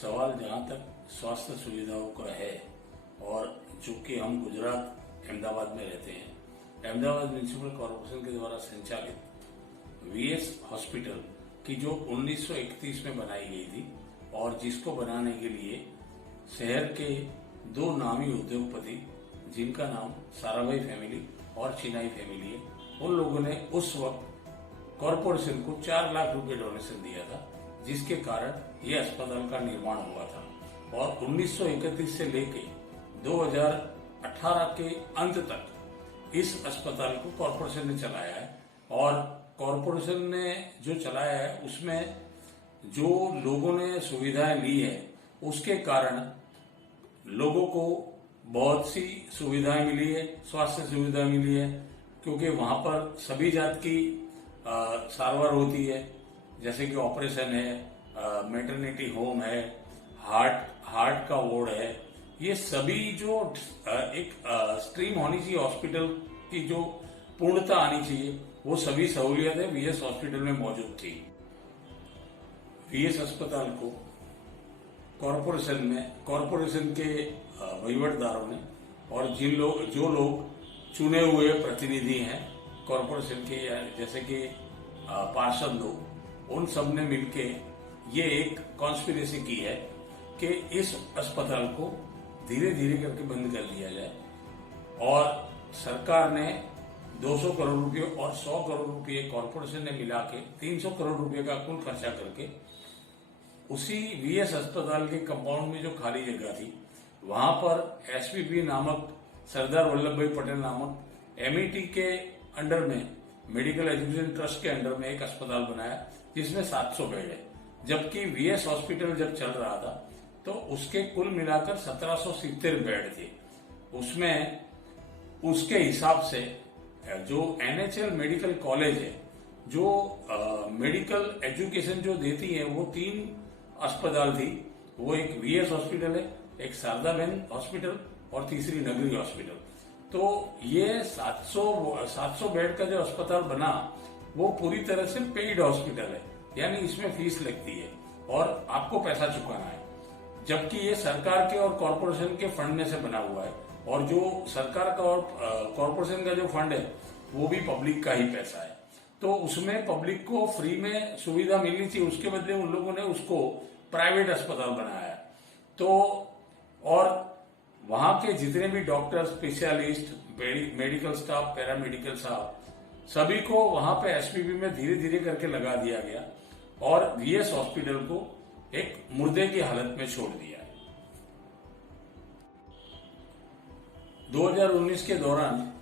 सवाल जहाँ तक स्वास्थ्य सुविधाओं का है और चूंकि हम गुजरात अहमदाबाद में रहते हैं, अहमदाबाद म्यूनिसिपल कॉरपोरेशन के द्वारा संचालित वीएस हॉस्पिटल की जो 1931 में बनाई गई थी और जिसको बनाने के लिए शहर के दो नामी उद्योगपति जिनका नाम साराभाई फैमिली और चिनाई फैमिली है, उन लोगों ने उस वक्त कॉरपोरेशन को 4 लाख रुपए डोनेशन दिया था, जिसके कारण यह अस्पताल का निर्माण हुआ था। और 1931 से लेके 2018 के अंत तक इस अस्पताल को कॉरपोरेशन ने चलाया है। और कॉरपोरेशन ने जो चलाया है उसमें जो लोगों ने सुविधाएं ली है उसके कारण लोगों को बहुत सी सुविधाएं मिली है, स्वास्थ्य सुविधा मिली है, क्योंकि वहां पर सभी जात की सारवार होती है, जैसे कि ऑपरेशन है, मैटरनिटी होम है, हार्ट का वार्ड है। ये सभी जो एक स्ट्रीम होनी चाहिए हॉस्पिटल की, जो पूर्णता आनी चाहिए, वो सभी सहूलियतें वीएस हॉस्पिटल में मौजूद थी। वीएस अस्पताल को कॉरपोरेशन के वहीवटदारों ने और जो लोग चुने हुए प्रतिनिधि हैं कॉरपोरेशन के, जैसे कि पार्षद लोग, उन सब ने मिलके ये एक कॉन्स्पिरेसी की है कि इस अस्पताल को धीरे धीरे करके बंद कर दिया जाए। और सरकार ने 200 करोड़ रुपए और 100 करोड़ रुपए कॉरपोरेशन ने मिला के 300 करोड़ रुपए का कुल खर्चा करके उसी वीएस अस्पताल के कंपाउंड में जो खाली जगह थी वहां पर एसपीपी नामक, सरदार वल्लभ भाई पटेल नामक एमईटी के अंडर में, मेडिकल एजुकेशन ट्रस्ट के अंडर में एक अस्पताल बनाया जिसमें 700 बेड है। जबकि वीएस हॉस्पिटल जब चल रहा था तो उसके कुल मिलाकर 1770 बेड थे। उसमें उसके हिसाब से जो एनएचएल मेडिकल कॉलेज है, जो मेडिकल एजुकेशन जो देती है, वो 3 अस्पताल थी। वो एक वीएस हॉस्पिटल है, एक शारदाबेन हॉस्पिटल और तीसरी नगरी हॉस्पिटल। तो ये 700 बेड का जो अस्पताल बना वो पूरी तरह से पेड हॉस्पिटल है, यानी इसमें फीस लगती है और आपको पैसा चुकाना है। जबकि ये सरकार के और कॉरपोरेशन के फंड में से बना हुआ है, और जो सरकार का और कॉरपोरेशन का जो फंड है वो भी पब्लिक का ही पैसा है। तो उसमें पब्लिक को फ्री में सुविधा मिलनी चाहिए, उसके बदले उन लोगों ने उसको प्राइवेट अस्पताल बनाया है। तो और वहां के जितने भी doctor, specialist, medical staff, paramedical staff, सभी को वहां पे एसपीपी में धीरे धीरे करके लगा दिया गया और वीएस हॉस्पिटल को एक मुर्दे की हालत में छोड़ दिया। 2019 के दौरान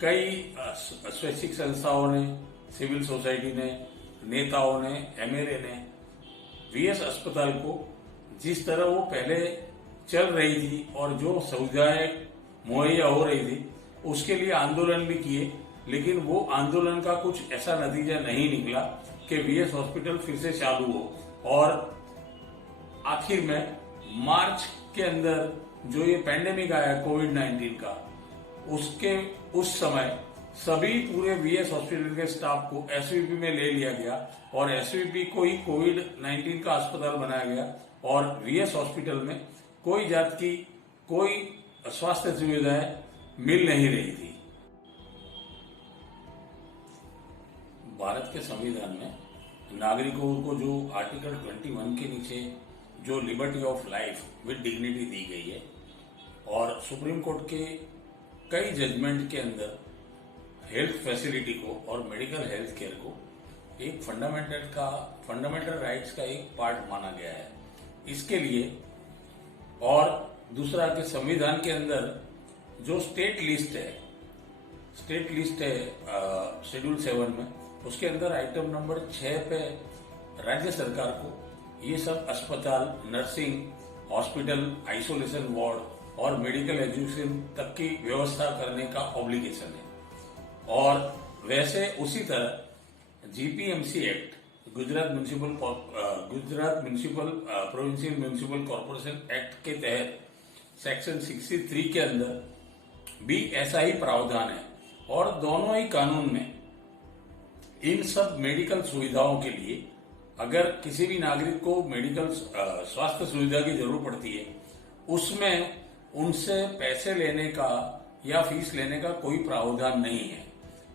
कई स्वैच्छिक संस्थाओं ने, सिविल सोसाइटी ने, नेताओं ने, एमएलए ने वीएस अस्पताल को जिस तरह वो पहले चल रही थी और जो सुविधाएं मुहैया हो रही थी उसके लिए आंदोलन भी किए, लेकिन वो आंदोलन का कुछ ऐसा नतीजा नहीं निकला कि वीएस हॉस्पिटल फिर से चालू हो। और आखिर में मार्च के अंदर जो ये पैंडेमिक आया कोविड-19 का, उस समय सभी पूरे वीएस हॉस्पिटल के स्टाफ को एसवीपी में ले लिया गया और एसवीपी को ही कोविड-19 का अस्पताल बनाया गया। और वीएस हॉस्पिटल में कोई जात की कोई स्वास्थ्य सुविधाएं मिल नहीं रही थी। भारत के संविधान में नागरिकों को जो आर्टिकल 21 के नीचे जो liberty of life with dignity दी गई है, और सुप्रीम कोर्ट के कई जजमेंट के अंदर हेल्थ फैसिलिटी को और मेडिकल हेल्थ केयर को एक फंडामेंटल राइट्स का एक पार्ट माना गया है। इसके लिए और दूसरा के संविधान के अंदर जो स्टेट लिस्ट है शेड्यूल 7 में, उसके अंदर आइटम नंबर 6 पे राज्य सरकार को ये सब अस्पताल, नर्सिंग, हॉस्पिटल, आइसोलेशन वार्ड और मेडिकल एजुकेशन तक की व्यवस्था करने का ऑब्लिगेशन है। और वैसे उसी तरह जीपीएमसी act, Gujarat municipal provincial municipal corporation act के तहत सेक्शन 63 के अंदर भी ऐसा ही प्रावधान है। और दोनों ही कानून में इन सब मेडिकल सुविधाओं के लिए अगर किसी भी नागरिक को मेडिकल स्वास्थ्य सुविधा की जरूरत पड़ती है, उसमें उनसे पैसे लेने का या फीस लेने का कोई प्रावधान नहीं है।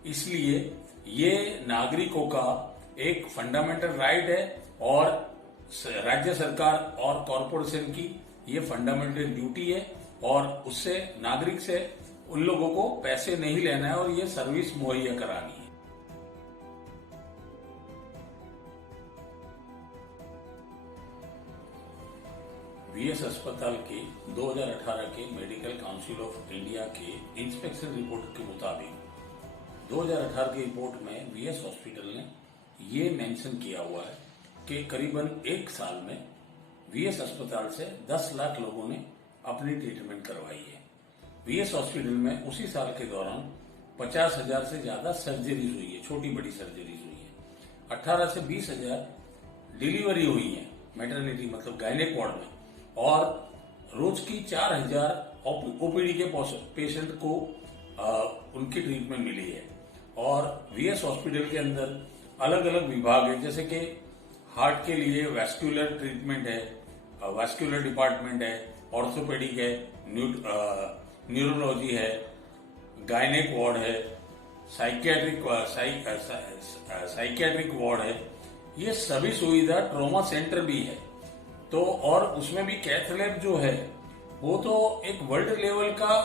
इसलिए ये नागरिकों का एक फंडामेंटल राइट है और राज्य सरकार और कॉरपोरेशन की ये फंडामेंटल ड्यूटी है, और उससे नागरिक से उन लोगों को पैसे नहीं लेना है और ये सर्विस मुहैया करानी है। वीएस अस्पताल के 2018 के मेडिकल काउंसिल ऑफ इंडिया के इंस्पेक्शन रिपोर्ट के मुताबिक 2018 की रिपोर्ट में वीएस हॉस्पिटल ने ये मेंशन किया हुआ है कि करीबन एक साल में वीएस अस्पताल से 10 लाख लोगों ने अपनी ट्रीटमेंट करवाई है। वीएस हॉस्पिटल में उसी साल के दौरान 50,000 से ज्यादा सर्जरीज हुई है, छोटी बड़ी सर्जरीज हुई है। 18 से 20,000 डिलीवरी हुई है, मैटरनिटी मतलब गायनेक वार्ड में, और रोज की 4,000 ओपीडी के पेशेंट को उनकी ट्रीटमेंट मिली है। और वीएस हॉस्पिटल के अंदर अलग अलग विभाग है, जैसे कि हार्ट के लिए वैस्कुलर ट्रीटमेंट है, वैस्कुलर डिपार्टमेंट है, ऑर्थोपेडिक है, न्यूरोलॉजी है, गायनेक वार्ड है, साइकियाट्रिक वार्ड है। ये सभी सुविधा ट्रॉमा सेंटर भी है। तो और उसमें भी कैथ लैब जो है वो तो एक वर्ल्ड लेवल का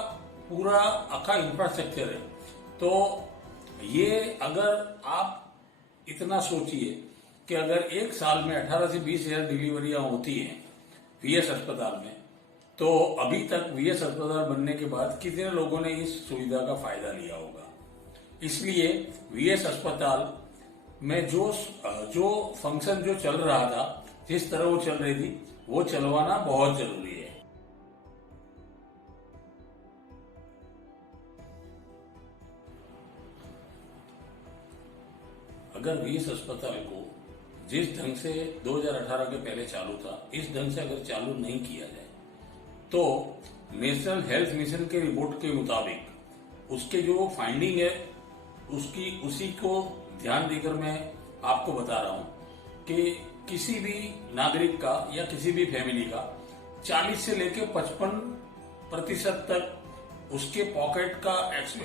पूरा अखा इंफ्रास्ट्रक्चर है। तो ये अगर आप इतना सोचिए कि अगर एक साल में 18 से 20,000 डिलीवरियां होती हैं वीएस अस्पताल में, तो अभी तक वीएस अस्पताल बनने के बाद कितने लोगों ने इस सुविधा का फायदा लिया होगा। इसलिए वीएस अस्पताल में जो फंक्शन जो चल रहा था, जिस तरह वो चल रही थी, वो चलवाना बहुत जरूरी है। अगर वीएस अस्पताल को जिस ढंग से 2018 के पहले चालू था, इस ढंग से अगर चालू नहीं किया जाए, तो नेशनल हेल्थ मिशन के रिपोर्ट के मुताबिक उसके जो फाइंडिंग है उसी को ध्यान देकर मैं आपको बता रहा हूं कि किसी भी नागरिक का या किसी भी फैमिली का 40 से लेकर 55% तक उसके पॉकेट का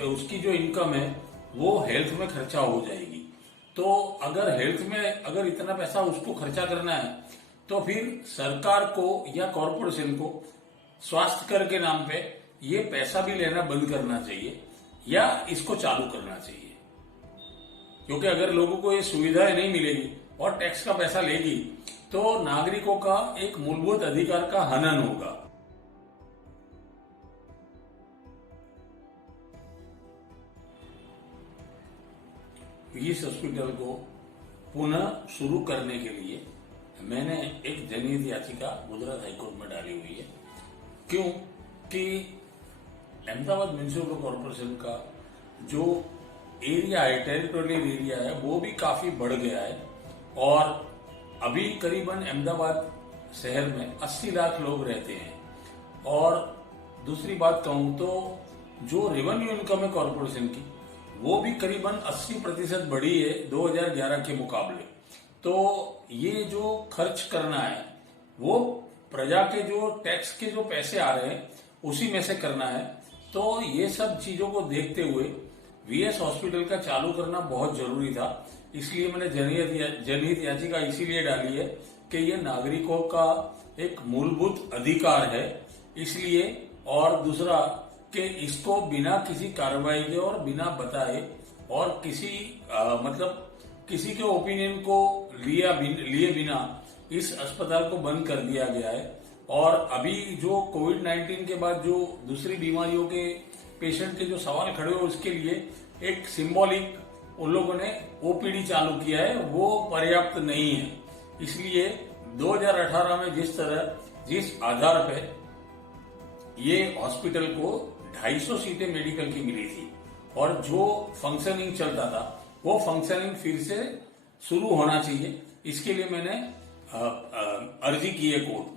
उसकी जो इनकम है वो हेल्थ में खर्चा हो जाएगी। तो अगर हेल्थ में अगर इतना पैसा उसको खर्चा करना है, तो फिर सरकार को या कॉरपोरेशन को स्वास्थ्य कर के नाम पे ये पैसा भी लेना बंद करना चाहिए या इसको चालू करना चाहिए। क्योंकि अगर लोगों को ये सुविधाएं नहीं मिलेगी और टैक्स का पैसा लेगी, तो नागरिकों का एक मूलभूत अधिकार का हनन होगा। इस हॉस्पिटल को पुनः शुरू करने के लिए मैंने एक जनहित याचिका गुजरात हाईकोर्ट में डाली हुई है। क्यों कि अहमदाबाद म्युनिसिपल कॉर्पोरेशन का जो एरिया है, टेरिटोरियल एरिया है, वो भी काफी बढ़ गया है और अभी करीबन अहमदाबाद शहर में 80 लाख लोग रहते हैं। और दूसरी बात कहूं तो जो रेवेन्यू इनकम है कॉर्पोरेशन की, वो भी करीबन 80% बढ़ी है 2011 के मुकाबले। तो ये जो खर्च करना है वो प्रजा के जो टैक्स के जो पैसे आ रहे हैं उसी में से करना है। तो ये सब चीजों को देखते हुए वीएस हॉस्पिटल का चालू करना बहुत जरूरी था। इसलिए मैंने जनहित याचिका इसीलिए डाली है कि ये नागरिकों का एक मूलभूत अधिकार है, इसलिए। और दूसरा कि इसको बिना किसी कार्रवाई के और बिना बताए और किसी के ओपिनियन को लिए बिना इस अस्पताल को बंद कर दिया गया है। और अभी जो कोविड-19 के बाद जो दूसरी बीमारियों के पेशेंट के जो सवाल खड़े हुए, उसके लिए एक सिंबॉलिक उन लोगों ने ओपीडी चालू किया है, वो पर्याप्त नहीं है। इसलिए 2018 में जिस आधार पे ये हॉस्पिटल को 250 सीटें मेडिकल की मिली थी और जो फंक्शनिंग चलता था वो फंक्शनिंग फिर से शुरू होना चाहिए, इसके लिए मैंने अर्जी की है कोर्ट।